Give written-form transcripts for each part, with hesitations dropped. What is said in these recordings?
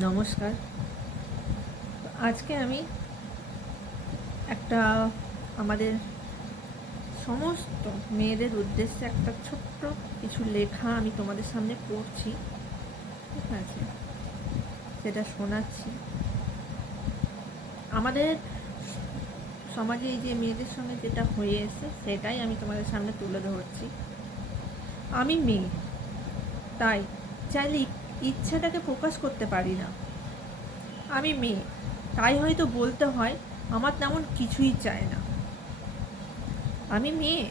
নমস্কার। আজকে আমি একটা আমাদের সমস্ত মেয়েদের উদ্দেশ্যে একটা ছোট্ট কিছু লেখা আমি তোমাদের সামনে পড়ছি, ঠিক আছে? সেটা শোনাচ্ছি। আমাদের সমাজে এই যে মেয়েদের সঙ্গে যেটা হয়ে এসে সেটাই আমি তোমাদের সামনে তুলে ধরছি। আমি মেয়ে, তাই চাইলে ইচ্ছাটাকে প্রকাশ করতে পারি না। আমি মেয়ে, তাই হয়তো বলতে হয় আমার তেমন কিছুই চায় না। আমি মেয়ে,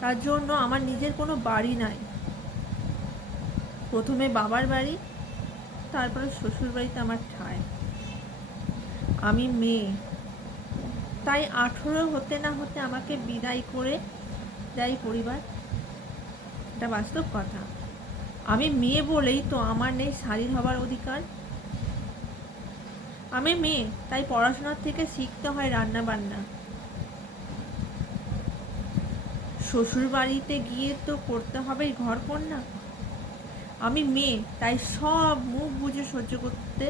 তার জন্য আমার নিজের কোনো বাড়ি নাই। প্রথমে বাবার বাড়ি, তারপরে শ্বশুর বাড়িতে আমার ঠাঁই। আমি মেয়ে, তাই 18 হতে না হতে আমাকে বিদায় করে দেয় পরিবার। এটা বাস্তব কথা। আমি মেয়ে বলেই তো আমার নেই স্বাধীন হবার অধিকার। আমি মেয়ে, তাই পড়াশোনার থেকে শিখতে হয় রান্না বান্না। শ্বশুর বাড়িতে গিয়ে তো করতে হবে ঘর কন্যা। আমি মেয়ে, তাই সব মুখ বুঝে সহ্য করতে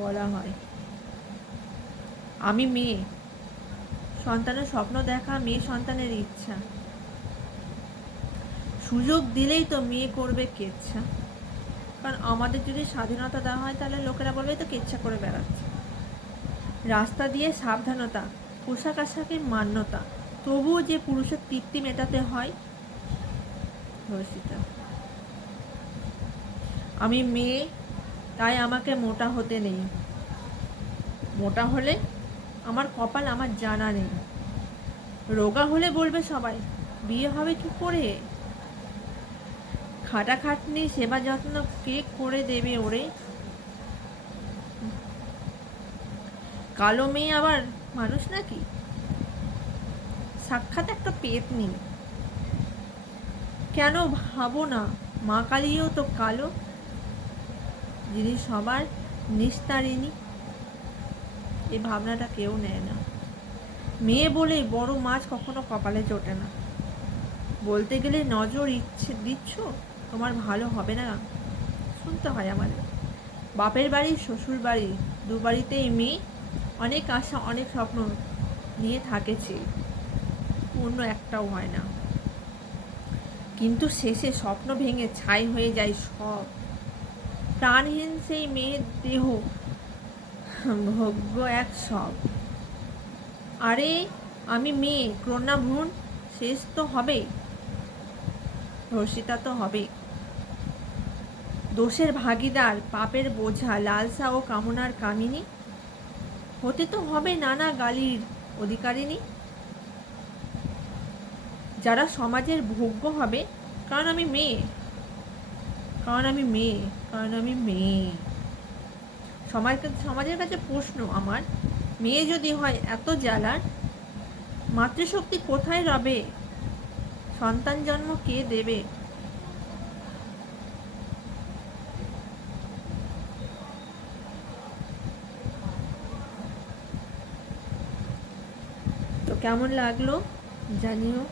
বলা হয়। আমি মেয়ে, সন্তানের স্বপ্ন দেখা মেয়ে সন্তানের ইচ্ছা। সুযোগ দিলেই তো মেয়ে করবে কেচ্ছা। কারণ আমাদের যদি স্বাধীনতা দেওয়া হয় তাহলে লোকেরা বলবে তো কেচ্ছা করে বেড়াচ্ছে। রাস্তা দিয়ে সাবধানতা, পোশাক আশাকের মান্যতা, তবুও যে পুরুষের তৃপ্তি মেটাতে হয় রসিতা। আমি মেয়ে, তাই আমাকে মোটা হতে নেই। মোটা হলে আমার কপাল আমার জানা নেই। রোগা হলে বলবে সবাই বিয়ে হবে কি করে। খাটাখাটনি সেবা যত্ন কে করে দেবে ওরে। কালো মেয়ে আবার মানুষ নাকি, সাক্ষাৎ একটা পেতনি। কেন ভাবো না মা কালীও তো কালো, যিনি সবার নিস্তারিণী। এই ভাবনাটা কেউ নেয় না। মেয়ে বলে বড় মাছ কখনো কপালে জোটে না। বলতে গেলে নজর দিচ্ছ, তোমার ভালো হবে না, শুনতে হয় আমাদের। বাপের বাড়ি শ্বশুর বাড়ি দু বাড়িতেই মেয়ে অনেক আশা অনেক স্বপ্ন নিয়ে থাকেছে, পূর্ণ একটাও হয় না। কিন্তু শেষে স্বপ্ন ভেঙে ছাই হয়ে যায় সব। প্রাণহীন সেই মেয়ের দেহ ভোগ্য এক সব। আরে আমি মেয়ে, কন্যা ভ্রূণ শেষ তো হবে, ধর্ষিতা তো হবে। দোষের ভাগিদার, পাপের বোঝা, লালসা ও কামনার কামিনী, হতে তো হবে নানা গালির অধিকারিণী। যারা সমাজের ভোগ্য হবে, কারণ আমি মেয়ে, কারণ আমি মেয়ে, কারণ আমি মেয়ে। সমাজের কাছে প্রশ্ন আমার, মেয়ে যদি হয় এত জ্বালার, মাতৃশক্তি কোথায় রবে, সন্তান জন্ম কে দেবে। তো কেমন লাগলো জানিও।